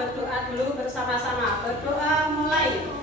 berdoa dulu bersama-sama. Berdoa mulai.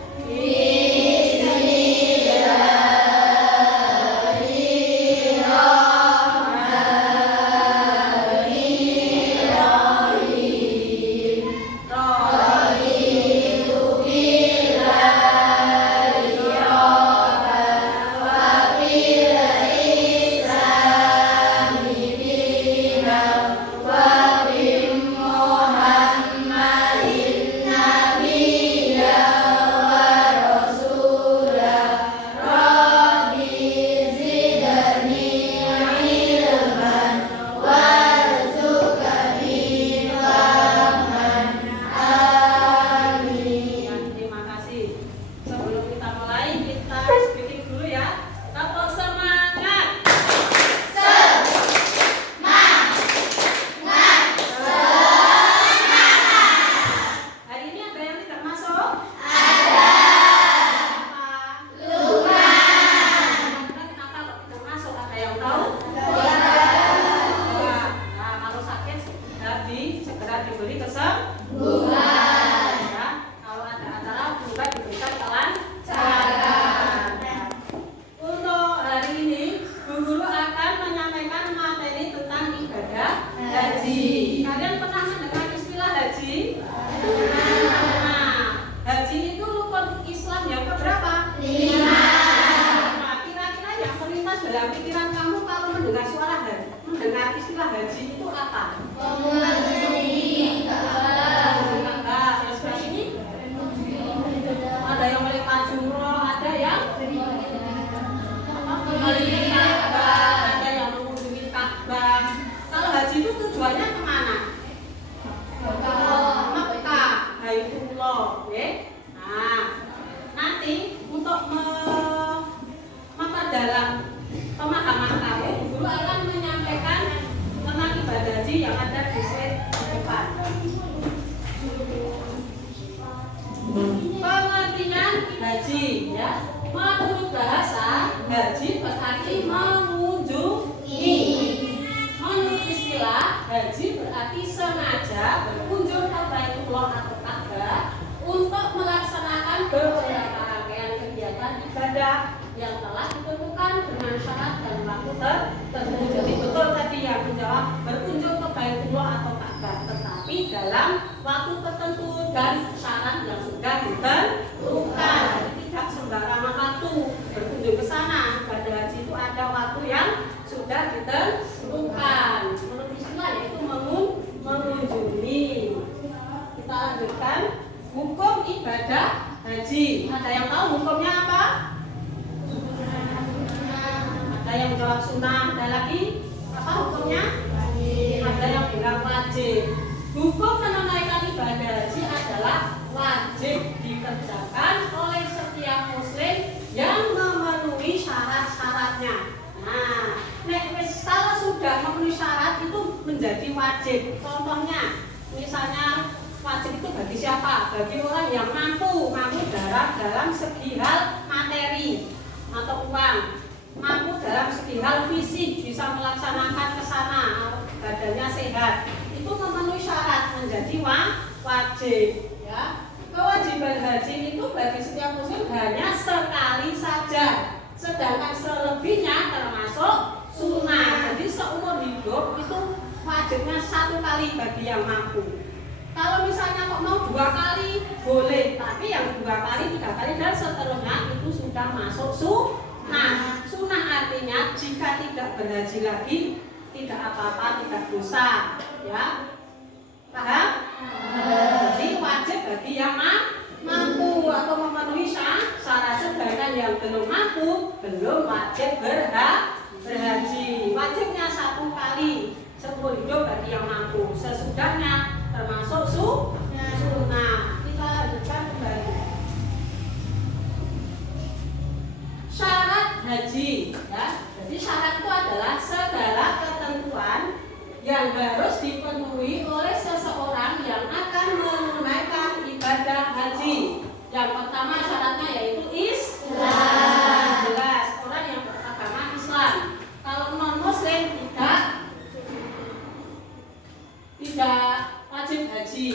wajib haji.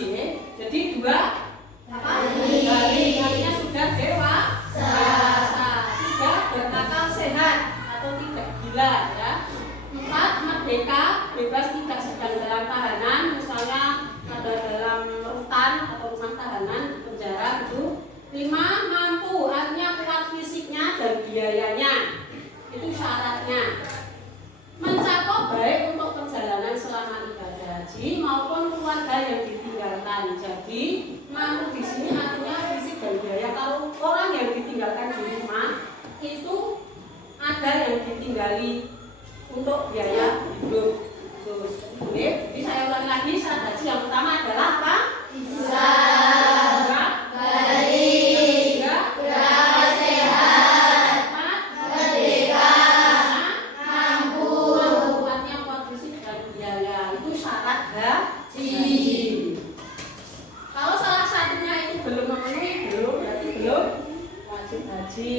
Jadi 2 hari artinya sudah dewasa. 3 berakal sehat atau tidak gila ya. 4 merdeka, bebas tidak sedang dalam tahanan, misalnya ada dalam rutan atau rumah tahanan penjara gitu. 5 mampu, artinya kuat fisiknya dan biayanya, itu syaratnya. Mencakup baik untuk perjalanan selama ibadah haji maupun keluarga yang ditinggalkan. Jadi mampu di sini artinya fisik dan biaya. Kalau orang yang ditinggalkan di rumah itu ada yang ditinggali untuk biaya hidup. Terus, jadi saya ulangi lagi, syarat haji yang pertama adalah apa? Islam, baik, berakal sehat, merdeka, mampu, artinya kuat fisik dan biaya. Itu syarat haji. Kalau salah satunya itu belum memenuhi, berarti belum wajib haji.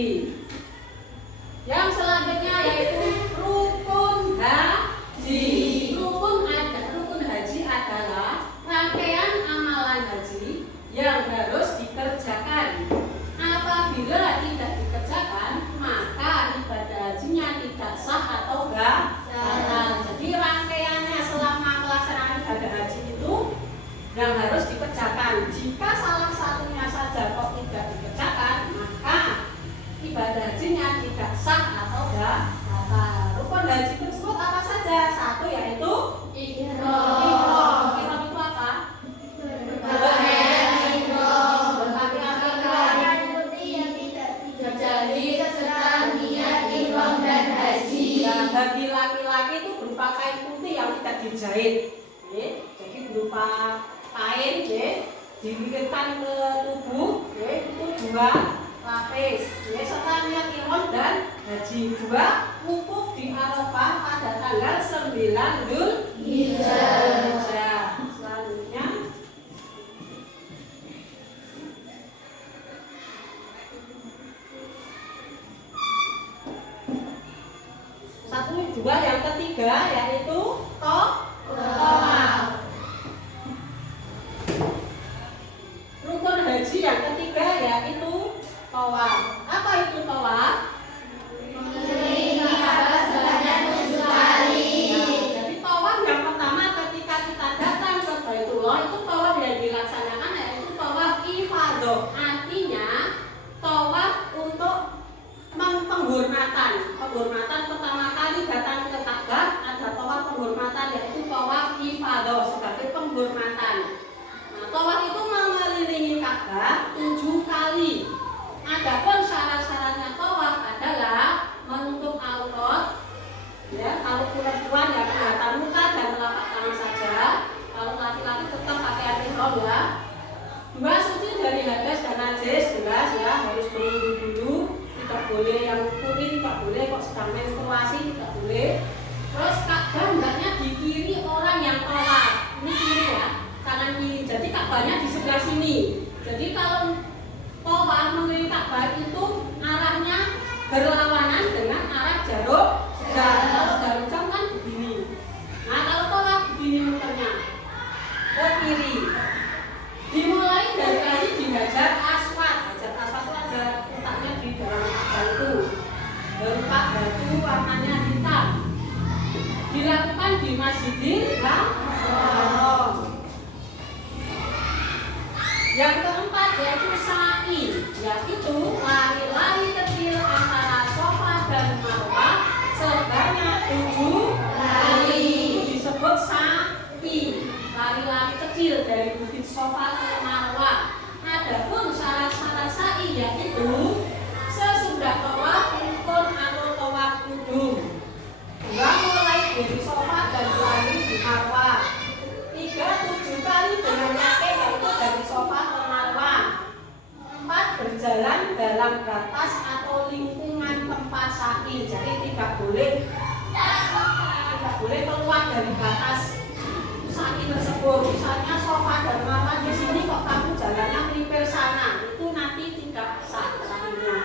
Yang selanjutnya yaitu rukun haji. Rukun haji adalah rangkaian amalan haji yang harus dikerjakan. Apabila tidak dikerjakan, maka ibadah hajinya tidak sah atau batal. Jadi rangkaiannya selama pelaksanaan ibadah haji itu yang harus dikerjakan. Jika salah satunya saja kok tidak dikerjakan, maka ibadah hajinya tidak sah atau batal. Rukun haji tersebut apa saja? 1 yaitu ihram. Ihram itu apa? Bagi laki-laki itu berupa kain putih yang tidak dijahit. Jadi berupa kain dililitkan ke tubuh, itu 2 lapis, serta niat ihram dan haji. 2 wukuf di Arafah pada tanggal 9 Dzulhijjah. Selanjutnya 1, 2 yang ketiga yaitu tawaf. Rukun haji yang ketiga yaitu tawaf. Apa itu tawaf? Jadi tawaf yang pertama ketika kita datang ke Baitullah itu tawaf yang dilaksanakan yaitu tawaf ifadah. Artinya tawaf untuk penghormatan. Penghormatan pertama kali datang ke Ka'bah ada tawaf penghormatan yaitu tawaf ifadah sebagai penghormatan. Nah, tawaf itu mengelilingi Ka'bah 7 kali. Adapun syarat-syaratnya tawaf adalah menutup aurat, ya, kalau perempuan ya kelihatan muka dan telapak tangan saja. Kalau laki-laki tetap pakaian ihram ya. 2 suci dari hadas dan najis, jelas ya, harus berwudu dulu. Tidak boleh yang putih, tidak boleh kok sedang menstruasi, tidak boleh. Terus Ka'bah hendaknya di kiri orang yang tawaf. Ini kiri ya, kanan kiri. Jadi Ka'bahnya di sebelah sini. Jadi kalau tawaf mengelilingi Ka'bah itu arahnya berlawanan dengan arah jarum jam. Kalau jarum jam kan begini. Nah kalau tawaf begini muternya ke kiri. Dimulai dari tadi di Hajar Aswad. Hajar Aswad itu ada letaknya di dalam Ka'bah itu. Berupa batu warnanya hitam. Dilakukan di Masjidil Haram. Yang keempat yaitu sa'i, yaitu lari-lari kecil antara Safa dan Marwah sebanyak 7 kali. Disebut sa'i, lari-lari kecil dari bukit Safa ke Marwah. Adapun syarat-syarat sa'i yaitu sesudah tawaf rukun atau tawaf kudum. 2 mulai dari Safa dan lari di Marwah. 3 7 kali dengan yakin yaitu dari Safa ke Marwah. 4 berjalan dalam batas atau lingkungan tempat sa'i. Jadi tidak boleh keluar dari batas sa'i tersebut. Misalnya Safa dan Marwah di sini kok kamu jalannya melipir sana, itu nanti tidak sah sa'inya.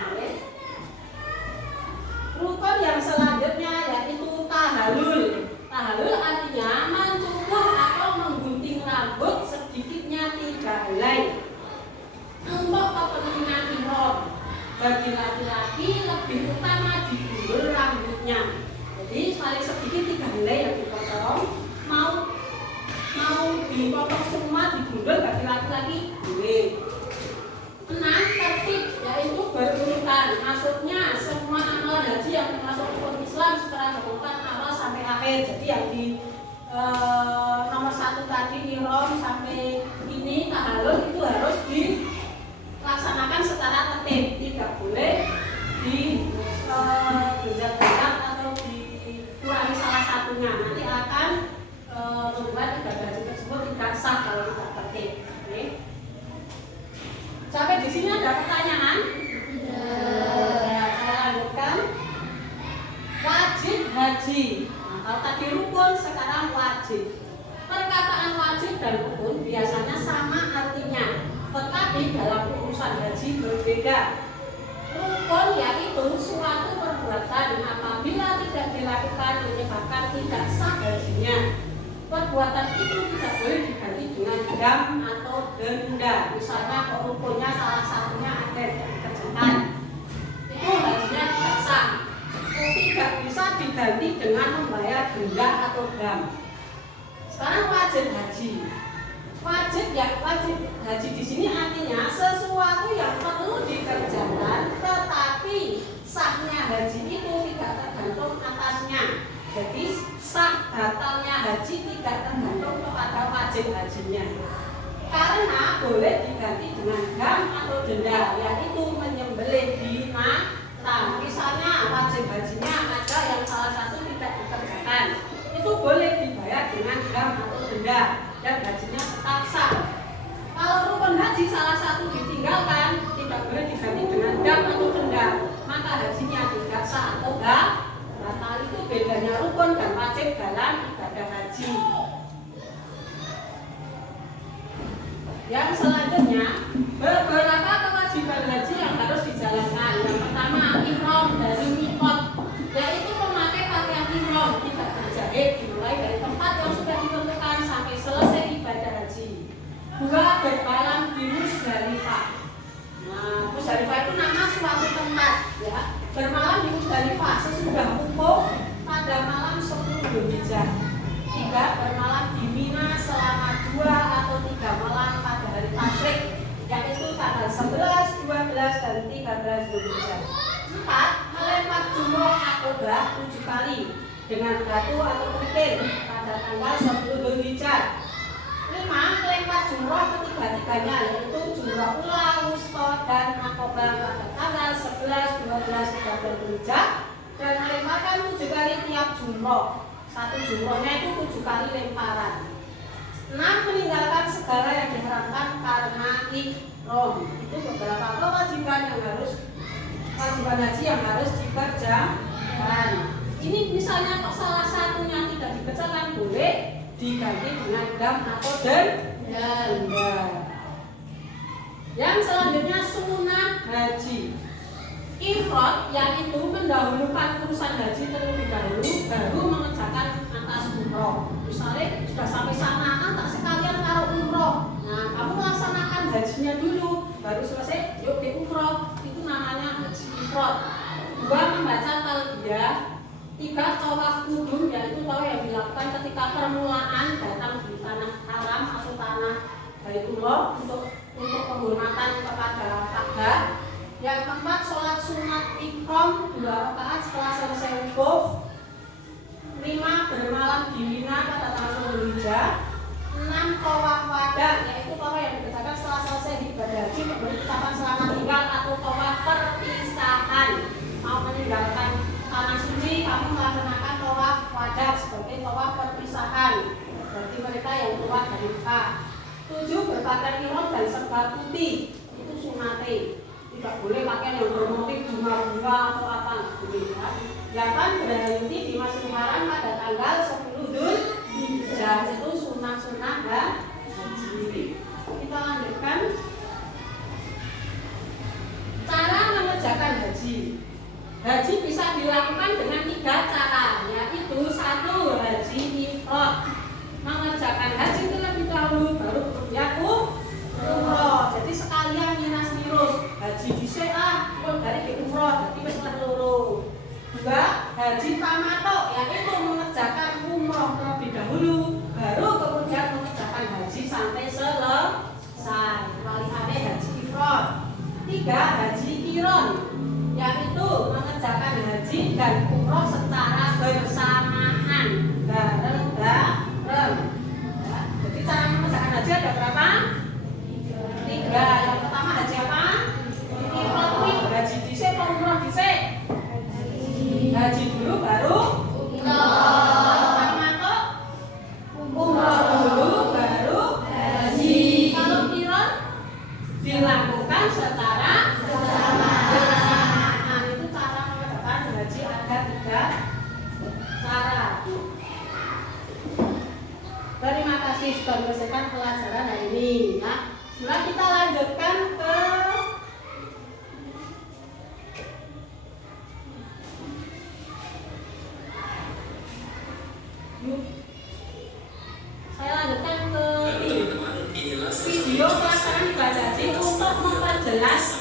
Rukun yang selanjutnya yaitu tahalul. Tahalul artinya mencukur atau menggunting rambut Bagi laki-laki lebih utama digundul rambutnya. Jadi paling sedikit 3 helai yang dipotong. Mau dipotong semua digundul bagi laki-laki boleh. 6. Tertib, yaitu berurutan. Maksudnya semua amalan haji yang termasuk rukun Islam secara berurutan awal sampai akhir. Jadi yang di nomor 1 tadi ihram sampai ini tahallul itu harus dilaksanakan secara tertib, tidak boleh di genjat-genjat atau dikurangi salah satunya. Nanti akan membuat ibadah haji tersebut tidak sah kalau tidak tertib. Oke. Sampai di sini ada pertanyaan? Ya, saya lanjutkan. Wajib haji. Nah, kalau tadi rukun, sekarang wajib. Perkataan wajib dan rukun biasanya sama artinya, tetapi dalam urusan haji berbeda. Rukun yaitu suatu perbuatan apabila tidak dilakukan menyebabkan tidak sah hajinya. Perbuatan itu tidak boleh diganti dengan dam atau denda. Misalnya rukunnya salah satunya ada yang dikerjakan, itu hajinya tidak sah. Tidak bisa diganti dengan membayar denda atau dam. Sekarang wajib haji. Wajib haji di sini artinya sesuatu yang perlu dikerjakan, tetapi sahnya haji itu tidak tergantung atasnya. Jadi sah batalnya haji tidak tergantung kepada wajib hajinya. Karena boleh diganti dengan dam atau denda, yaitu menyembelih binatang. Misalnya wajib hajinya ada yang salah satu tidak dikerjakan, itu boleh dibayar dengan dam atau denda dan hajinya tetap sah. Kalau rukun haji salah satu ditinggalkan, tidak boleh diganti dengan dam atau denda, maka hajinya tidak sah atau batal. Itu bedanya rukun dan wajib dalam ibadah haji. Yang selanjutnya, beberapa kewajiban haji yang harus dijalankan. Yang pertama, ihram dari miqat, yaitu memakai pakaian ihram tidak terjahit dimulai dari tempat yang sudah ditentukan sampai selesai ibadah haji. 2. Bermalam di Musdalifah. Nah, Musdalifah itu nama suatu tempat, ya. Bermalam di Musdalifah sesudah wukuf pada malam 10 Dzulhijjah. 3. Bermalam di Mina selama 2 atau 3 malam pada hari tasyrik, yaitu tanggal 11, 12, dan 13 Dzulhijjah. 4. Melempar jumroh akobah 7 kali dengan batu atau kerikil pada tanggal 10 Dzulhijjah. 5. Melempar jumroh ketiga-tiganya, yaitu jumroh ula, wusta, dan akobah pada tanggal 11, 12, 13 Dzulhijjah, dan melemparkan 7 kali tiap jumroh. Satu jumrohnya itu 7 kali lemparan. 6. Meninggalkan segala yang diharamkan karena ihram. Itu beberapa kewajiban haji yang harus dikerjakan. Ini misalnya kok salah satunya tidak dikerjakan, boleh diganti dengan dam atau denda. Yang selanjutnya sunnah haji. Ifrad yaitu mendahulukan urusan haji terlebih dahulu, baru mengerjakan atas umroh. Misalnya sudah sampai sana, tak sekalian taruh umroh. Nah, kamu melaksanakan hajinya dulu, baru selesai, yuk di umroh. Itu namanya haji ifrad. 2. Membaca talbiyah. 3. Tawaf kudum, yaitu tawaf yang dilakukan ketika permulaan datang di tanah haram atau tanah Baitullah untuk penghormatan kepada Ka'bah. Yang 4. Sholat sunat ikram 2 rakaat setelah selesai wukuf. 5. Bermalam di Mina pada tanggal 10 Dzulhijjah. 6. Tawaf wada, yaitu tawaf yang dikerjakan setelah selesai ibadah haji, mengucapkan selamat tinggal atau tawaf perpisahan. Mau meninggalkan tanah suci, kamu melaksanakan tawaf wada sebagai tawaf perpisahan bagi mereka yang keluar dari Mekah. 7. Berpakaian ihram dan serba putih, itu sunate. Tidak boleh pakaian yang bermotif bunga-bunga atau apa, boleh ya. 8. Berhenti di Masjidil Haram pada tanggal 10 Dzulhijjah, itu sunnah-sunnah haji. Kita lanjutkan cara mengerjakan haji. Haji bisa dilakukan dengan 3 cara, yaitu 1. Haji ifrad, mengerjakan haji terlebih dahulu, baru kemudian umroh. Jadi sekalian minas mirus, haji di Syekh dari ketiga haji qiron, yaitu mengerjakan haji dan umroh secara bersamaan bareng-bareng. Ya, jadi cara mengerjakan haji ada berapa? 3. Yang pertama haji apa? Qiron. Haji dhisik atau umroh dhisik? Haji dulu baru umroh dulu baru haji. Kalau qiron dilakukan secara bersamaan. Itu cara mengerjakan haji ada 3 cara. Terima kasih sudah menyelesaikan pelajaran hari ini. Ya. Setelah kita lanjutkan ke video pelajaran ibadah haji untuk memperjelas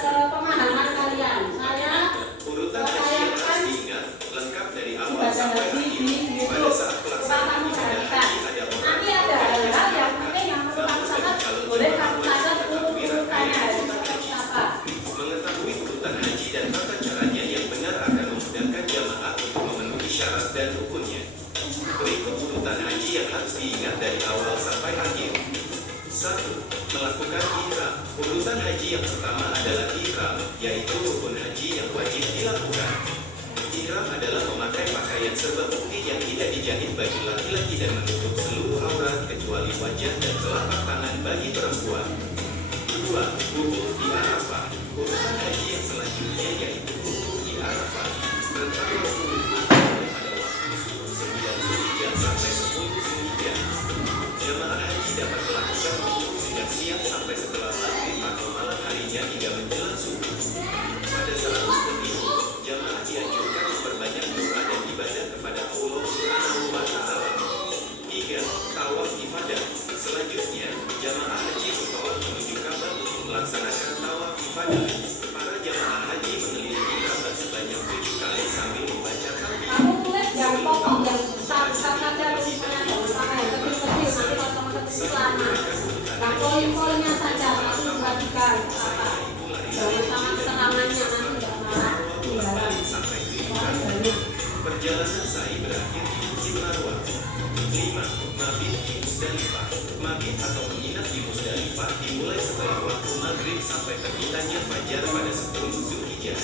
pemahaman kalian. Saya sayangkan ibadah haji di YouTube. Kamu perhatikan. Nanti ada hal-hal yang penting yang perlu kamu catat. Boleh kamu catat urutannya seperti apa. Mengetahui urutan haji dan tata caranya yang benar akan memudahkan jamaah untuk memenuhi syarat dan rukunnya. Berikut urutan haji yang harus diingat dari awal sampai akhir. 1. Melakukan ihram. Urutan haji yang pertama adalah ihram, yaitu rukun haji yang wajib dilakukan. Ihram adalah memakai pakaian serba putih yang tidak dijahit bagi laki-laki dan menutup seluruh aurat kecuali wajah dan telapak tangan bagi perempuan. 2. Wukuf di Arafah. Urutan haji yang selanjutnya yaitu wukuf di Arafah. Bertanggal wukuf pada waktu subuh 9 Zulhijjah sampai 10 Zulhijjah. Jemaah haji dapat melakukan wukuf sejak siang sampai setelah maghrib atau malam harinya hingga menjelang subuh. Pada saat wukuf ini, jemaah dianjurkan memperbanyak doa dan ibadah kepada Allah Subhanahu wa Ta'ala. 3. Tawaf ifadah. Selanjutnya, jemaah haji bertawaf menuju Ka'bah untuk melaksanakan tawaf ifadah. Para jemaah haji mengelilingi Ka'bah sebanyak 7 kali sambil membaca takbir. Kamu tulis yang pokok yang besar saja tulisannya yang sama yang kecil-kecil nanti kalau kamu ketik lama. Nah poin-poinnya saja langsung perhatikan apa. Jangan sama keterangannya nanti tidak marah. Perjalanan sa'i berakhir di Bukit Marwah. 5. Mabit di Musdalifah. Mabit atau menginap di Musdalifah dimulai setelah waktu maghrib sampai terbitnya fajar pada 10 Zulhijjah.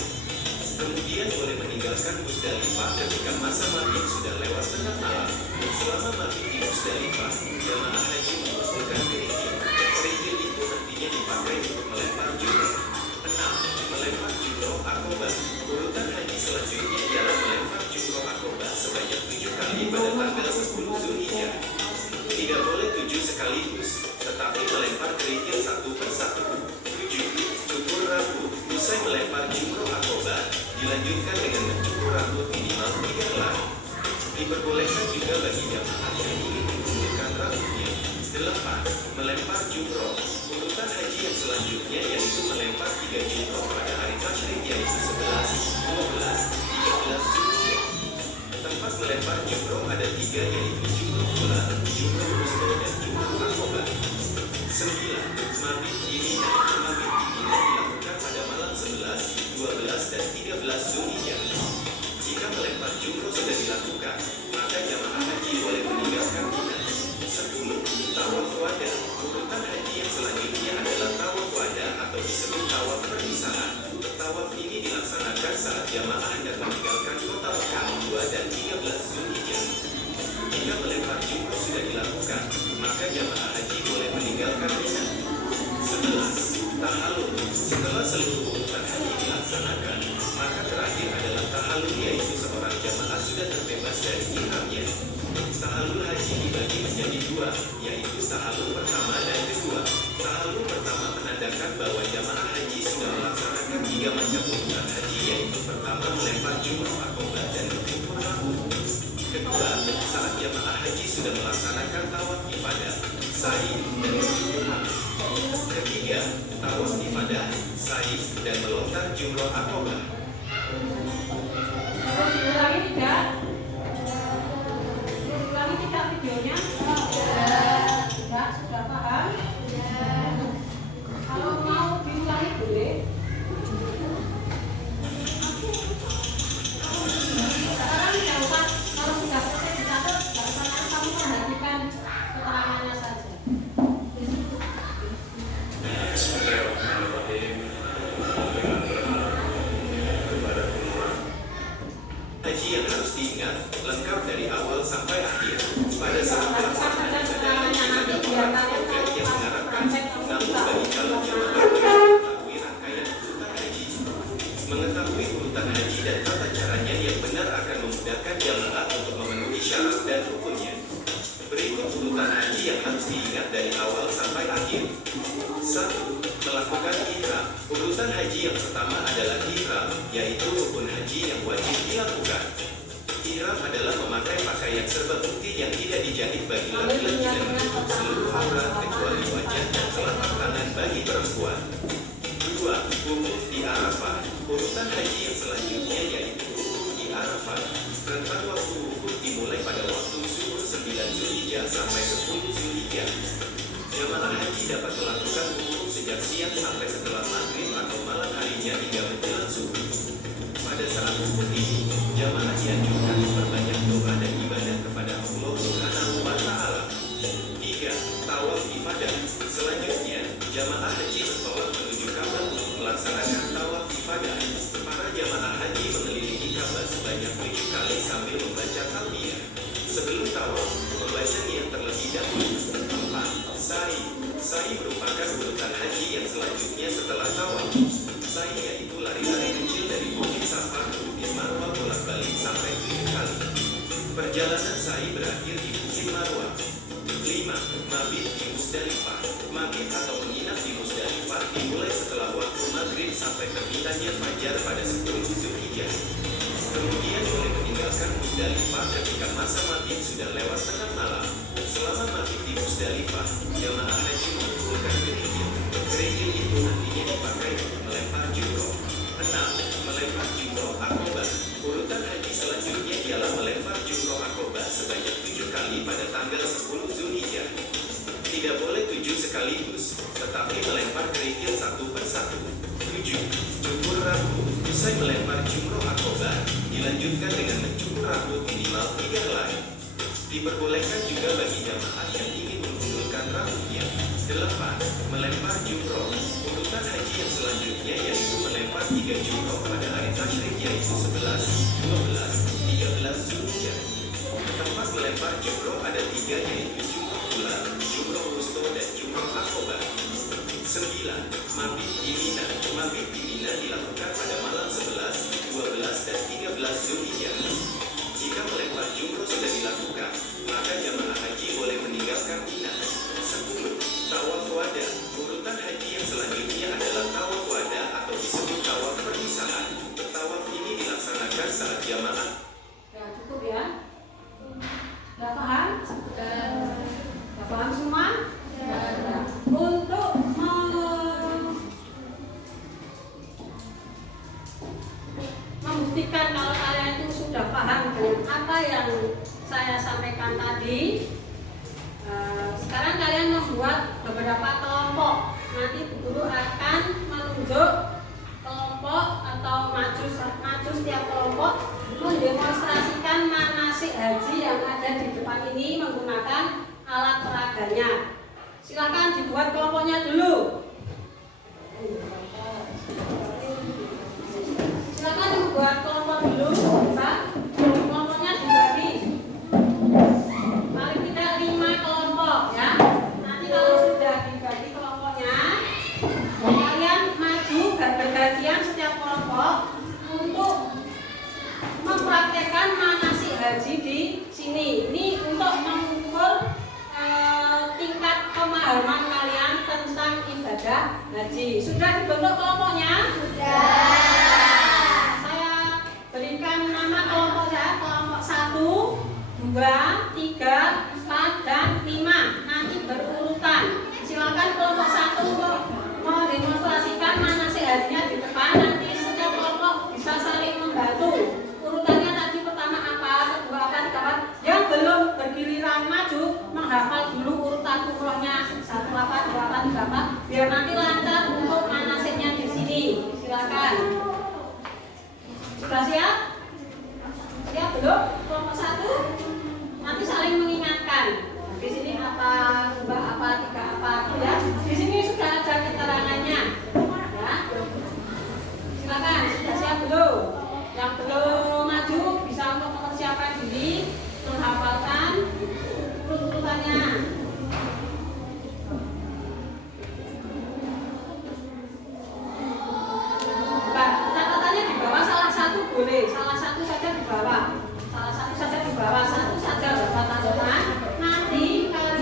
Kemudian boleh meninggalkan Musdalifah ketika masa mabit sudah lewat tengah malam. Selama mabit di Musdalifah, jamaah haji mengumpulkan kerikil. Kerikil itu nantinya dipakai untuk melempar jumroh. 6. Melempar jumroh akobah. Urutan haji selanjutnya ialah melempar jumroh akobah sebanyak 7 kali pada tanggal 10 Zulhijjah. Tidak boleh 7 sekaligus, tetapi melempar kerikil satu persatu. 7. Cukur rambut. Usai melempar jumroh akobah, dilanjutkan dengan mencukur rambut minimal 3 helai. Diperbolehkan juga bagi jamaah yang ingin mencukurkan rambutnya. 8. Melempar jumroh. Urutan haji yang selanjutnya yaitu melempar 3 jumroh pada hari tasyrik yaitu 11, 12, 13 Zulhijjah. Tempat melempar jumroh ada 3 yaitu jumroh ula, jumroh wusta dan jumroh akobah. 9. Mabit di Mina. Mabit di Mina dilakukan pada malam 11, 12 dan 13 Zulhijjah. Jika melempar jumroh sudah dilakukan, maka jamaah haji boleh meninggalkan Mina. 10. Tawaf wada. Urutan haji yang selanjutnya adalah tawaf wada atau disebut tawaf perpisahan. Tawaf ini dilaksanakan saat jamaah hendak meninggalkan kota Mekah 2 dan 13 Zulhijjah. Jika melempar jumroh sudah dilakukan, maka jamaah haji boleh meninggalkan Mina. 11. Tahallul. Setelah seluruh urutan haji dilaksanakan, maka terakhir adalah tahallul yaitu seorang jamaah sudah terbebas dari ihramnya. Tahallul haji dibagi menjadi 2, yaitu tahallul pertama dan kedua. Tahallul pertama menandakan bahwa jamaah haji sudah melaksanakan 3 macam urutan haji yaitu pertama melempar jumroh akobah dan mencukur rambut. Kedua, saat jamaah haji sudah melaksanakan tawaf ifadah, sa'i dan mencukur rambut. Ketiga, tawaf ifadah, sa'i dan melontar jumroh akobah. Ulangi tidak? Ulangi tidak videonya? Sudah paham? yang harus diingat dari awal sampai akhir. 1. Melakukan ihram. Urutan haji yang pertama adalah ihram, yaitu rukun haji yang wajib dilakukan. Ihram adalah memakai pakaian serba putih yang tidak dijahit bagi laki-laki dan menutup seluruh aurat kecuali wajah dan telapak tangan bagi perempuan. 2. Wukuf di Arafah. Urutan haji yang selanjutnya yaitu wukuf di Arafah. Rentang waktu wukuf dimulai pada waktu zuhur 9 Zulhijjah sampai 10 Zulhijjah. Jamaah haji dapat melakukan wukuf sejak siang sampai setelah maghrib atau malam harinya hingga menjelang subuh. Pada saat wukuf ini, jamaah dianjurkan memperbanyak doa dan ibadah kepada Allah Subhanahu wa Ta'ala. 3. Tawaf ifadah. Selanjutnya, jamaah haji bertolak menuju Ka'bah untuk melaksanakan tawaf ifadah. Para jamaah haji mengelilingi Ka'bah sebanyak 7 kali sambil membaca talbiyah. Sebelum tawaf, membaca niat terlebih dahulu. 4. Sa'i. Sa'i merupakan urutan haji yang selanjutnya setelah tawaf. Sa'i yaitu lari-lari kecil dari Bukit Safa ke Bukit Marwah bolak-balik sampai 7 kali. Perjalanan sa'i berakhir di Bukit Marwah. 5. Mabit di Musdalifah. Mabit atau menginap di Musdalifah dimulai setelah waktu maghrib sampai terbitnya fajar pada 10 Zulhijjah. Kemudian boleh meninggalkan Musdalifah ketika masa mabit sudah lewat tengah malam. Selama mabit di Musdalifah, jamaah haji mengumpulkan kerikil. Kerikil itu nantinya dipakai untuk melempar jumroh. 6. Melempar jumroh akobah. Urutan haji selanjutnya ialah melempar jumroh akobah sebanyak 7 kali pada tanggal 10 Zulhijjah. Tidak boleh 7 sekaligus, tetapi melempar kerikil satu persatu. 7. Cukur rambut. Usai melempar jumroh akobah, dilanjutkan dengan mencukur rambut minimal 3 helai. Diperbolehkan juga bagi jamaah yang ingin mengundurkan rambutnya. 8. Melempar jumroh. Urutan haji yang selanjutnya yaitu melempar 3 jumroh pada hari tasyrik yaitu 11, 12, 13 Zulhijjah. Tempat melempar jumroh ada 3 yaitu jumroh bulan, jumroh wusta dan jumroh akobah. 9. Mabit di Mina. Mabit di Mina dilakukan pada malam 11, 12 dan 13 Zulhijjah. Jika melempar jumroh sudah dilakukan, maka jamaah haji boleh meninggalkan Mina. 10. Tawaf wada. Urutan haji yang selanjutnya adalah tawaf wada atau disebut tawaf perpisahan. Tawaf ini dilaksanakan saat jamaah. Ya, cukup ya. Sudah paham? Sudah paham semua? Ya. Untuk membuktikan kalau kalian itu sudah paham dengan apa yang saya sampaikan tadi, sekarang kalian membuat beberapa kelompok. Nanti guru akan menunjuk kelompok atau maju setiap kelompok mendemonstrasikan manasik haji yang ada di depan ini menggunakan alat peraganya. Silakan dibuat kelompoknya dulu. Silakan membuat kelompok dulu, Pak. Kelompoknya dibagi. Paling tidak 5 kelompok ya. Nanti kalau sudah dibagi kelompoknya, kalian maju bergantian setiap kelompok untuk mempraktekkan manasik haji di sini. Ini untuk mengukur tingkat pemahaman kalian tentang ibadah haji. Sudah dibentuk kelompoknya? Sudah. Saya berikan nama kelompok saya, kelompok 1, 2, 3, 4, dan 5. Nanti berurutan. Silakan kelompok 1 untuk mendemonstrasikan manasik hajinya di depan. Nanti setiap kelompok bisa saling membantu. Urutannya tadi pertama apa, kedua apa, ketiga apa. Yang belum bergiliran maju menghafal dulu urutan umrohnya 1 apa, 2 apa, 3 apa, biar nanti lancar untuk manasiknya di sini. Silakan. Sudah siap? Siap belum? Kelompok 1 nanti saling mengingatkan. Di sini apa, 2 apa, 3 apa, ya. Di sini sudah ada keterangannya. Ya. Silakan. Sudah siap belum? Yang belum maju bisa untuk mempersiapkan diri, menghafalkan urut-urutannya. Catatannya di bawah salah satu boleh, salah satu saja di bawah, salah satu saja di bawah, satu saja berkata-kata. Nanti kalian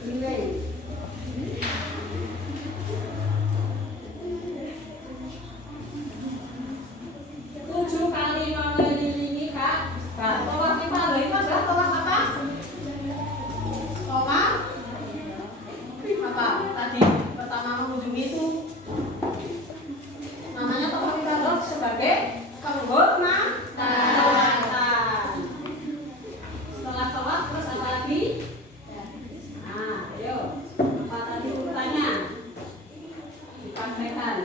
Giling. 7 kali mengelilingi Ka'bah. Tawaf ifadah itu adalah tawaf apa? Tawaf apa? Tadi pertama mengunjungi itu namanya tawaf ifadah sebagai penghormatan. Setelah tawaf terus apa lagi? Nah, ayo. Apa tadi urutannya? Dipraktekkan.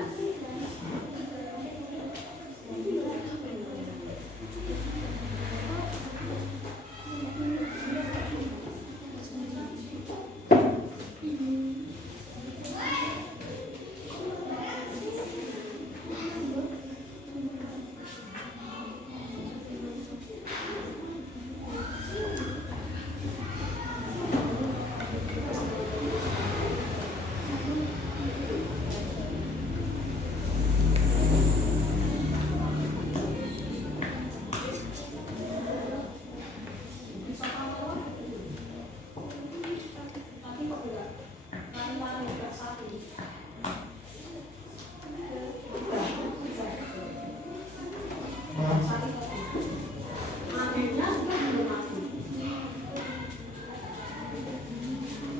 Nabinya sudah belum mati.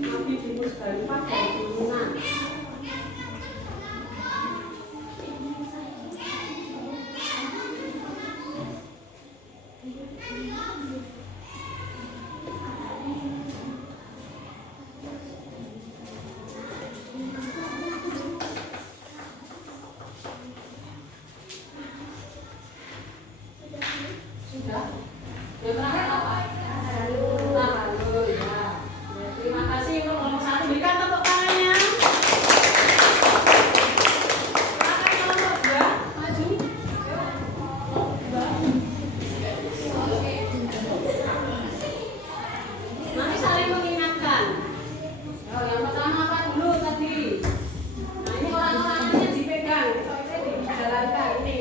Nabi di Musdalifah dan di Mina. Sudah. Yang terakhir apa? Tahalul. Ya. Terima kasih untuk nomor 1. Berikan tepuk tangannya. Silakan nomor 2 maju. Oke. Nanti saling mengingatkan. Yang pertama apa dulu tadi? Nah ini orang-orangnya dipegang, kita dijalankan ini.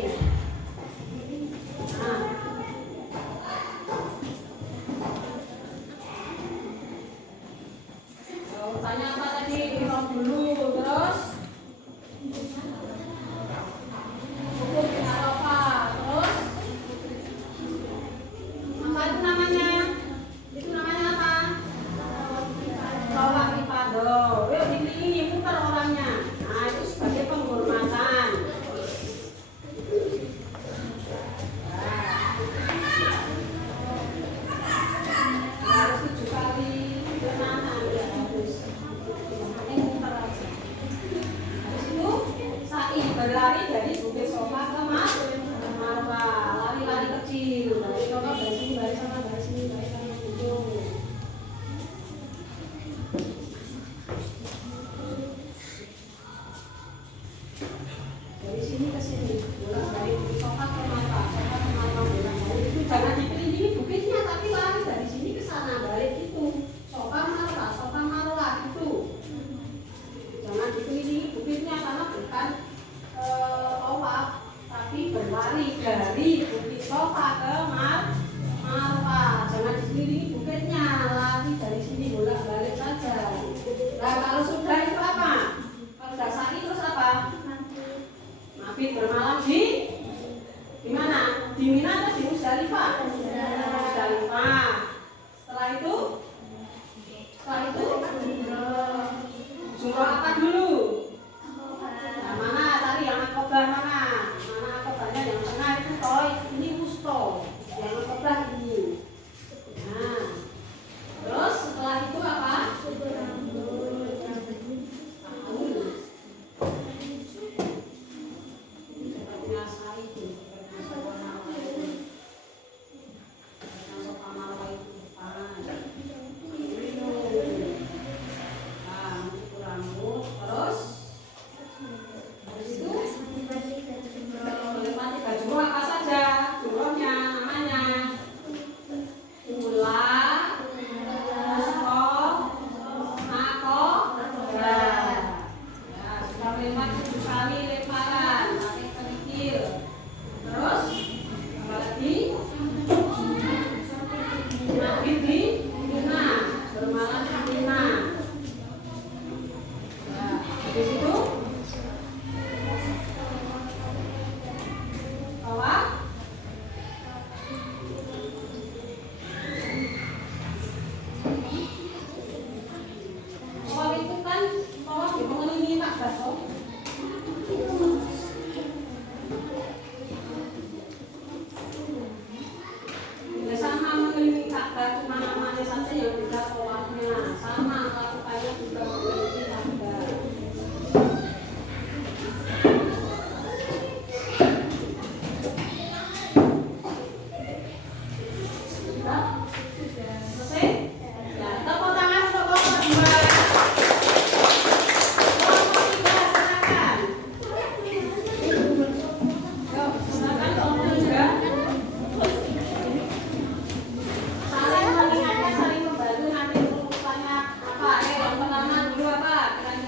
Nah. Tanya apa tadi? Ihram dulu, terus wukuf di Arafah, terus apa itu namanya? Itu namanya apa? Tawaf ifadah. Yuk dikelilingi, putar orangnya. Nah itu sebagai penghormatan. Harus 7 kali bernahan ya harus. Habis itu sa'i berlari dari Bukit Sofa ke Marwah, lari-lari kecil. Dari sana dari sini, dari sana dari sini, dari sana gitu. Dari sini ke sini, bolak-balik Bukit Sofa ke Marwah, Sofa ke Marwah, bolak-balik itu jangan dikelilingi bukitnya, tapi lari dari sini ke sana, balik itu. Sofa Marwah itu. Jangan dikelilingi bukitnya karena bukan tawaf, tapi berlari dari Bukit Sofa ke Marwah. Jangan dikelilingi bukitnya, lari dari sini bolak-balik saja. Nah kalau sudah itu apa? Kalau sudah sa'i terus apa? Mabit bermalam di mana? Di Mina atau di Musdalifah? Musdalifah. Setelah itu jumroh apa dulu? Nah, mana tadi yang akobah mana? Mana akobahnya yang tengah itu toy, ini wusto. Yang akobah ini. Nah, terus setelah itu apa? Terus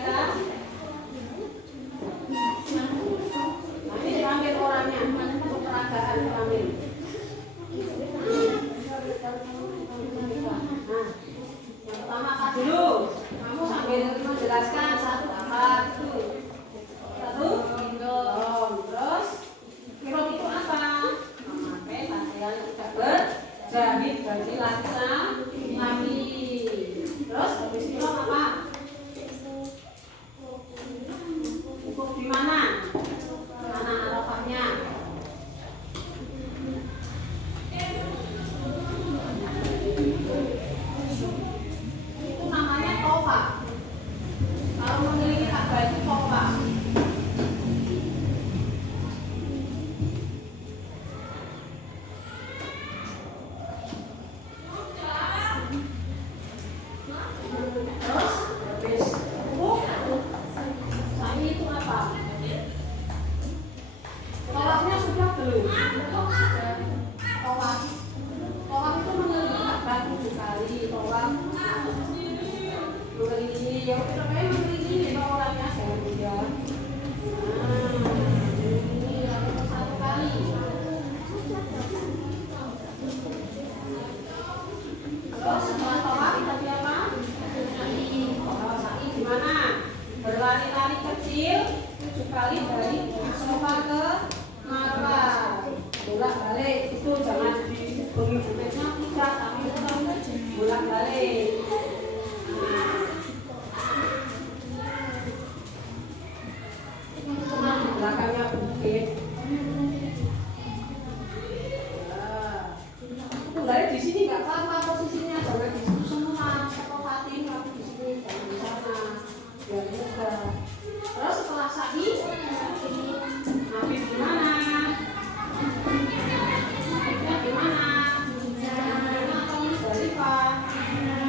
kan? Nanti diambil orangnya, untuk peragaan diambil. Nah, yang pertama apa dulu? Kamu sambil menjelaskan satu apa itu? Satu, gendong. Terus, kirop itu apa? Memakai pakaian yang tidak berjahit bagi laki-laki. Terus, habis kirop apa? Wukuf di mana? Mana arafahnya? Itu namanya tawaf. Kalau mengelilingi Ka'bah itu tawaf. Terus habis wukuf, sa'i itu apa? Tawafnya sudah belum? Tawaf. Tawaf itu mengelilingi Ka'bah 7 kali. Tawaf mengelilingi, ya udah kayak mengelilingi kalau orangnya jangan tidak. Mengelilingi lalu 1 kali. Terus setelah tawaf tadi apa? Oh, sa'i di mana? Berlari-lari kecil 7 kali dari Safa ke Marwah. Bolak-balik itu jangan di bukitnya tidak, tapi itu bolak-balik. Nah, di belakangnya bukit. Mulai di sini nggak apa-apa posisinya, jangan di situ semua. Atau Fatim aku di sini, jangan di sana. Biar mudah. Terus setelah sa'i, Nabi di mana? Nabinya di mana? Atau Muzdalifah? Nabinya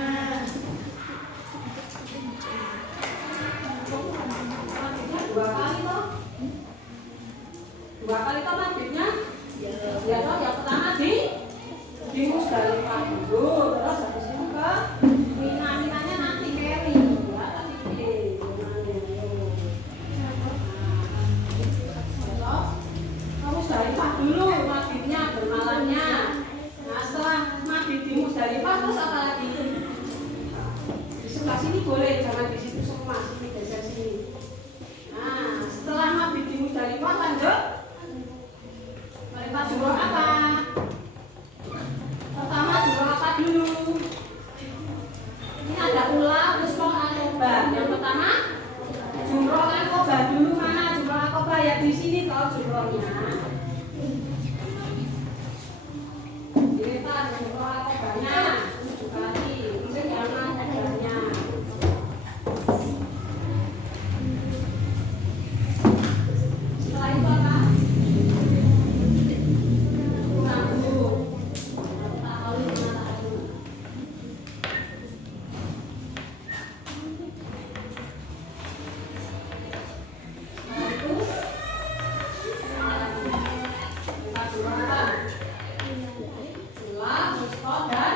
2 kali toh? 2 kali toh nabinya? Ya toh, yang pertama di Muzdalifah dulu, terus habis itu ke Mina. Minanya nanti keri. Ya, tapi Muzdalifah dulu maghribnya bermalamnya. Nah setelah maghrib di Muzdalifah terus apa lagi? Di sebelah sini boleh, jangan di situ semua, sini geser sini. Nah setelah maghrib di Muzdalifah lanjut melempar jumroh apa? Pertama jumroh apa dulu? Ini ada ulah terus mau akobah. Yang pertama jumroh akobah dulu. Mana jumroh akobah? Ya di sini kalau jumrohnya. Dilempar jumroh akobahnya 7 kali. Itu jangan akobahnya. Setelah itu apa? Pulang dulu. Pulang, dan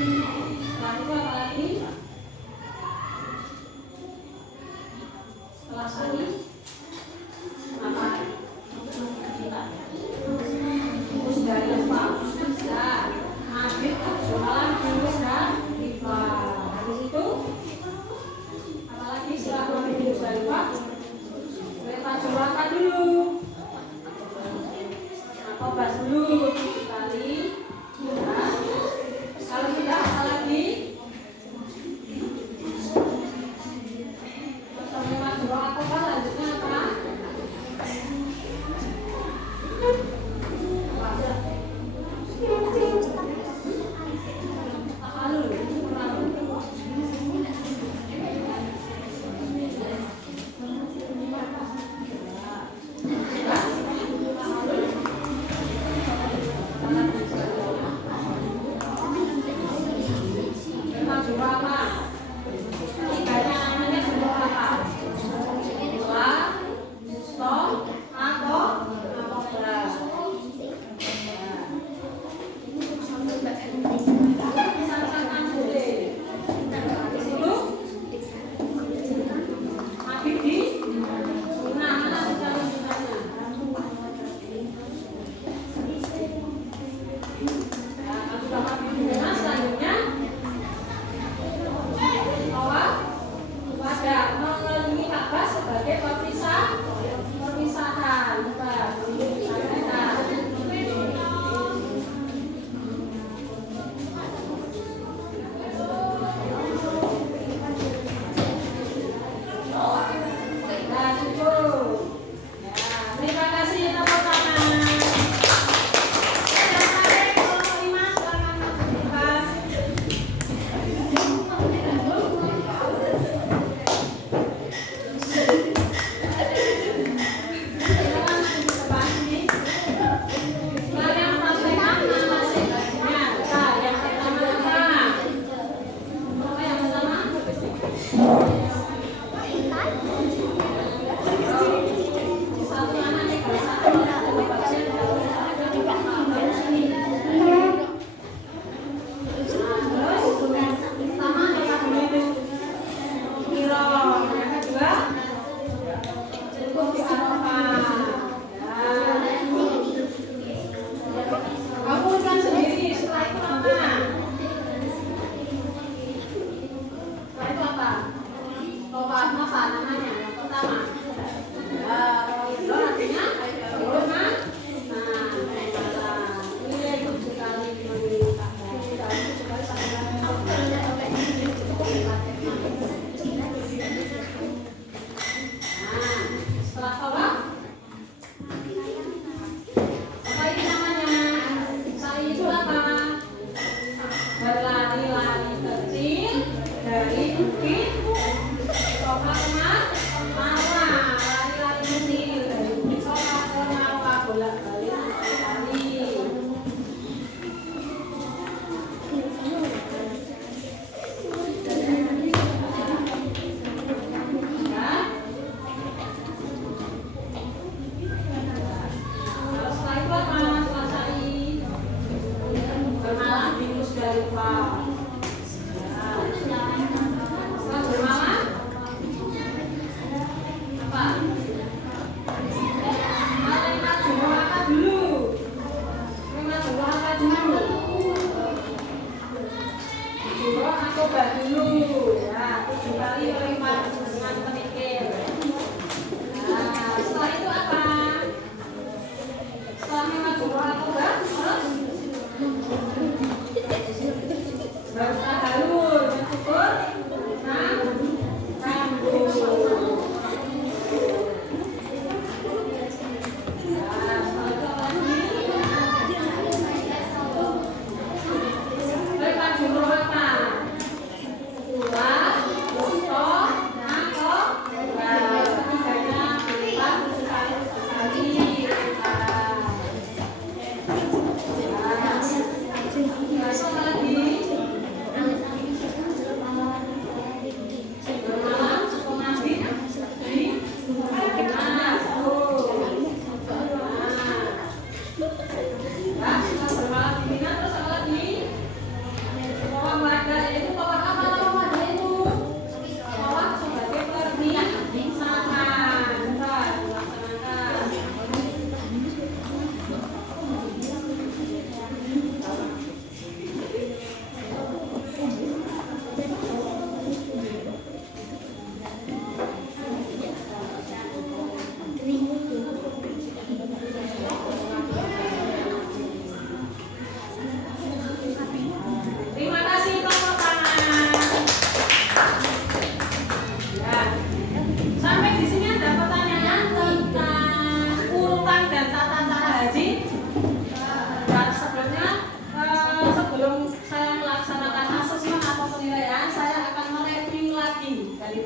Setelah itu apa lagi? Setelah sani apa? Musdalifah. Nah, mabit jualan di Musdalifah. Habis itu apa lagi setelah mabit di Musdalifah? Lempar jumrah dulu. Atau bas dulu sekali. Nah, kalau tidak apa lagi? Lempar jumrah apa lanjutnya apa?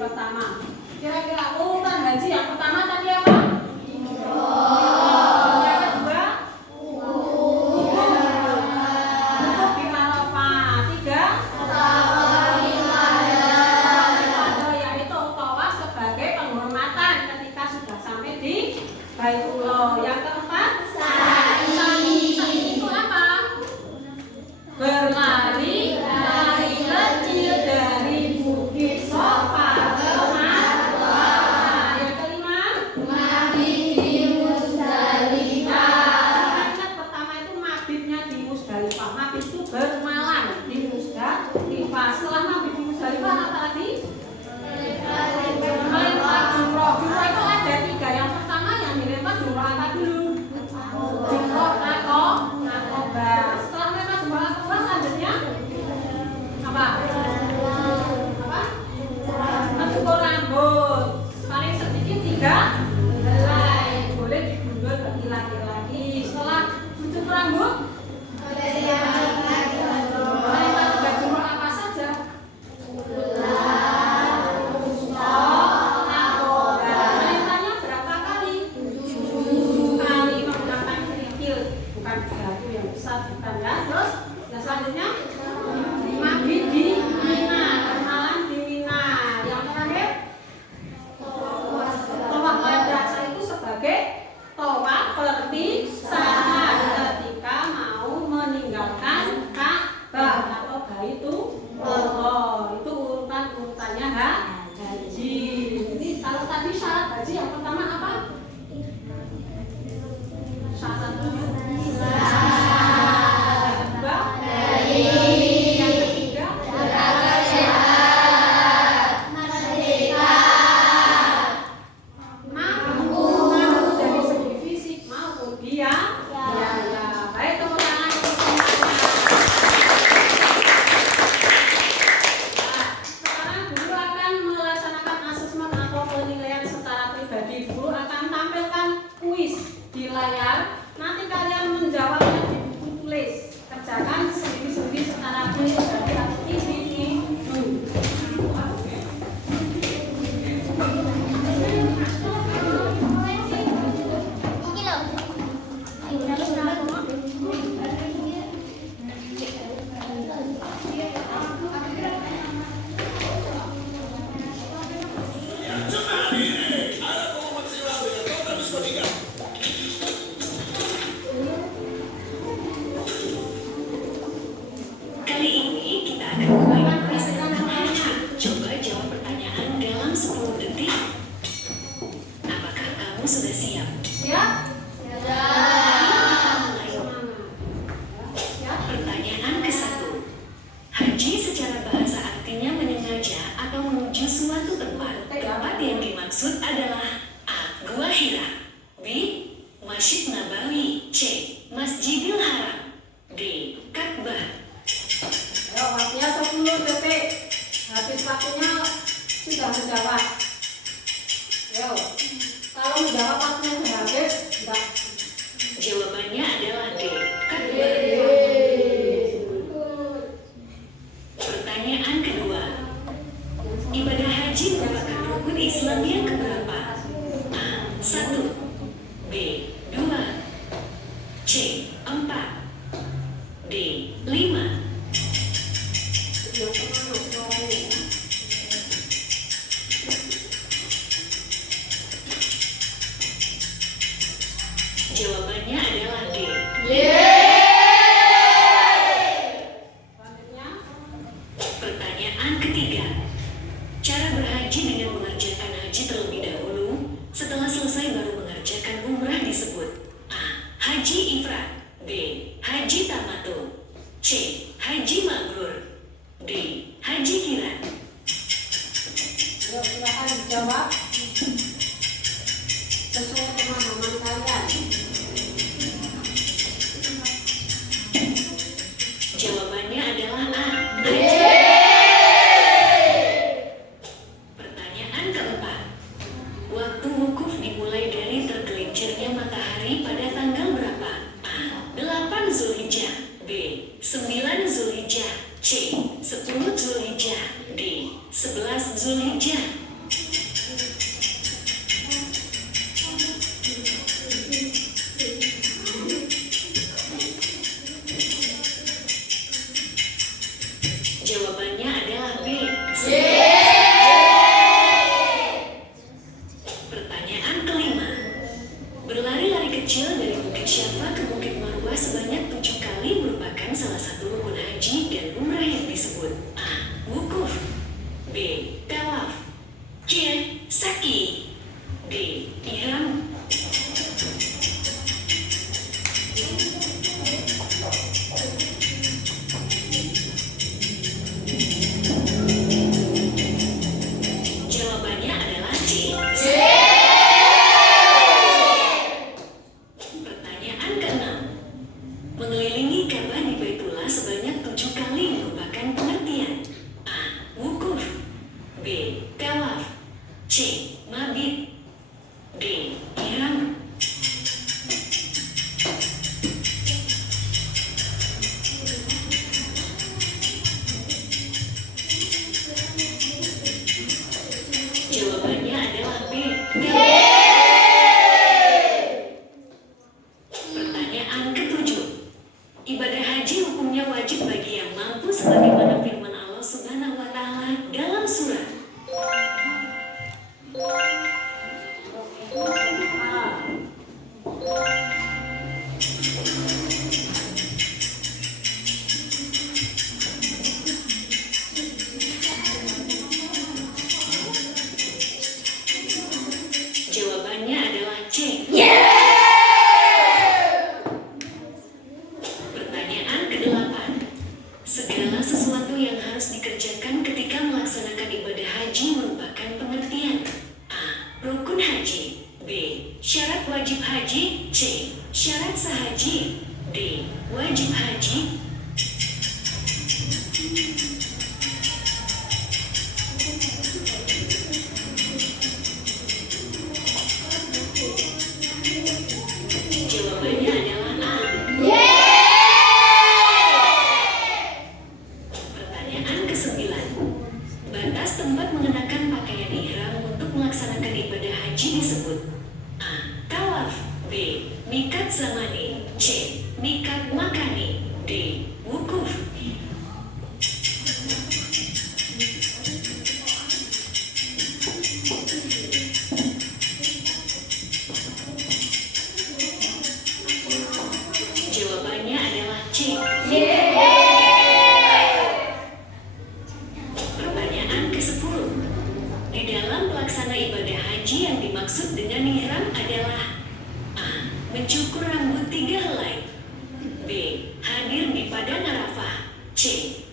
pertama. Kira-kira urutan haji yang pertama tadi apa? Yang kedua? Wukuf di Arafah. Tiga? Yaitu tawaf sebagai penghormatan ketika sudah sampai di Baitullah. Yang keempat? Sa'i itu apa? Berlari kecil dari Bukit Sofa ke Marwah. Yang kelima? Mabit di Musdalifah. Ingat pertama itu mabitnya di Musdalifah. Mabit itu bermalam di Musdalifah. Setelah mabit di Musdalifah apa lagi? Melempar jumroh. Jumroh itu ada tiga. Yang pertama yang dilempar jumroh apa dulu? Jumroh Aqobah. Setelah melempar jumroh Aqobah selanjutnya apa? Mencukur rambut. Paling sedikit 3 helai. Boleh digundul bagi laki-laki. Setelah mencukur rambut melempar 3 jumroh apa saja? Melemparnya berapa kali? 7 kali menggunakan kerikil, bukan batu yang besar, bukan ya. Terus yang selanjutnya mabit di Mina, bermalam di Mina. Yang terakhir tawaf wadah itu sebagai tawaf perpisahan ketika mau meninggalkan Ka'bah atau Baitullah. Itu urutannya haji. Jadi kalau tadi syarat haji yang pertama apa? Syarat kedua? Yang ketiga? Mampu dari segi fisik maupun biaya. Baik, tepuk tangan untuk sekarang guru akan melaksanakan asesmen atau penilaian secara pribadi. Guru akan tampilkan kuis di layar. Nanti kalian menjawabnya di buku tulis. Kerjakan sendiri-sendiri secara pribadi atau individu. Kali ini kita akan mulai kuis tentang haji. Coba jawab pertanyaan dalam 10 detik. Apakah kamu sudah siap? Siap? Pertanyaan ke-1. Haji secara bahasa artinya menyengaja atau menuju suatu tempat. Tempat yang dimaksud adalah A. Gua Hira, B. Masjid Nabawi, C. Masjidil Haram, D. Ka'bah. Ayo, waktunya 10 detik. Habis waktunya sudah menjawab. Ayo, kalau menjawab waktunya sudah habis, enggak. Jawabannya adalah D. Ka'bah. Pertanyaan kedua. Ibadah haji merupakan rukun Islam yang keberapa? A. 1, B. 2, C. 4, D. 5. Yang semangat suaranya. Jawabannya adalah D. Selanjutnya, Pertanyaan ketiga. Cara berhaji dengan mengerjakan haji terlebih dahulu. Setelah selesai baru mengerjakan umrah disebut A. Haji ifrad, B. Haji tamattu, C. Haji mabrur, D. Haji kiran. ayo silakan dijawab sesuai pemahaman kalian. Jawabannya adalah A. Pertanyaan keempat. Waktu wukuf dimulai dari tergelincirnya matahari pada tanggal berapa? A. 8 Zulhijjah, B. 9 Zulhijjah, C. 10 Zulhijjah, D. 11 Zulhijjah. Jawabannya adalah B. Pertanyaan kelima. Berlari-lari kecil dari Bukit Syafa ke Bukit Marwah sebanyak 7 kali merupakan salah satu rukun haji dan umrah yang disebut A. Wukuf, B. Tawaf, C. Saki, D. Ihram. Jawabannya adalah C. Pertanyaan keenam. Mengelilingi Ka'bah di Baitullah sebanyak 7 kali merupakan pengertian A. Wukuf, B. Tawaf, C. Mabit, D. Ihram. Jawabannya adalah B. Pertanyaan ketujuh. Ibadah haji hukumnya wajib bagi yang mampu sebagaimana firman Allah Subhanahu wa taala dalam surat Jawabannya adalah C. Pertanyaan ke-8. Segala sesuatu yang harus dikerjakan ketika melaksanakan ibadah haji merupakan pengertian A. Rukun haji, B. Syarat wajib haji, C. Syarat sah haji, D. Wajib haji. Jawabannya adalah A. Pertanyaan ke-9. Batas tempat mengenakan pakaian ihram untuk melaksanakan ibadah haji disebut A. Tawaf, B. Mikat zamani, C. Mikat makani, D. Wukuf. Jawabannya adalah C. Pertanyaan ke-10. Di dalam pelaksana ibadah haji yang dimaksud dengan ihram adalah A. Mencukur rambut 3 helai, B. Hadir di Padang Arafah, C.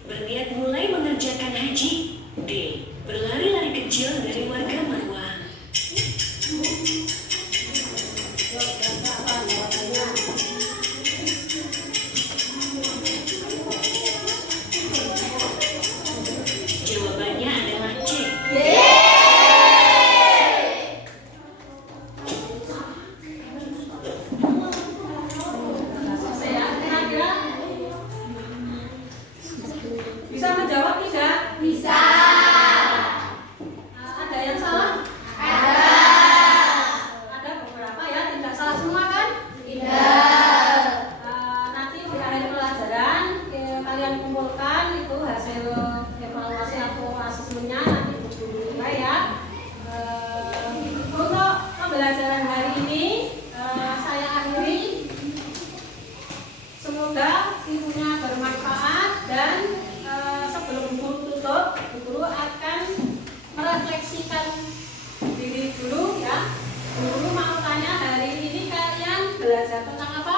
Berniat mulai mengerjakan haji, D. Berlari-lari kecil dari warga Marwah. Jawabannya adalah C. Saya kira bisa menjawab tidak? Bisa. Ada yang salah? Ada beberapa ya, tidak salah semua kan? Tidak. Nanti di akhir pelajaran kalian kumpulkan itu hasil evaluasi atau asesmennya nanti dulu juga ya. Untuk pembelajaran hari ini saya akhiri. Semoga ilmunya bermanfaat dan sebelum guru tutup, guru akan merefleksikan diri dulu ya. Guru mau tanya hari ini kalian belajar tentang apa?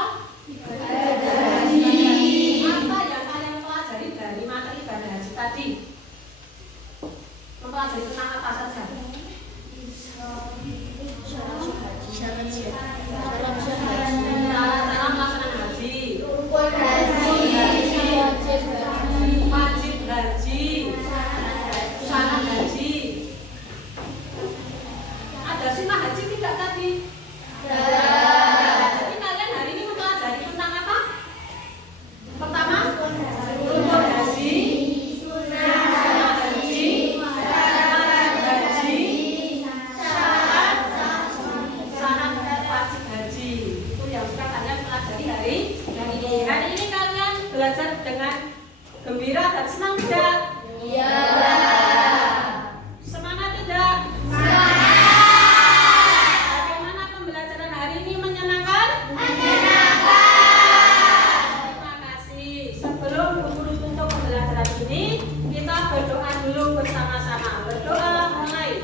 Ibadah haji. Apa yang kalian pelajari dari materi ibadah haji tadi? Mempelajari tentang apa saja? Cara melaksanakan haji. Wajib haji, syarat haji. Ada sunnah haji tidak tadi? Jadi kalian hari ini mempelajari tentang apa? Pertama, rukun haji, sunnah haji, syarat haji, syarat wajib haji. Itu yang sudah kalian pelajari hari ini. Hari ini kalian belajar dengan gembira dan senang tidak? Semangat tidak? Bagaimana pembelajaran hari ini menyenangkan? Terima kasih. Sebelum guru tutup pembelajaran ini, kita berdoa dulu bersama-sama. Berdoa mulai.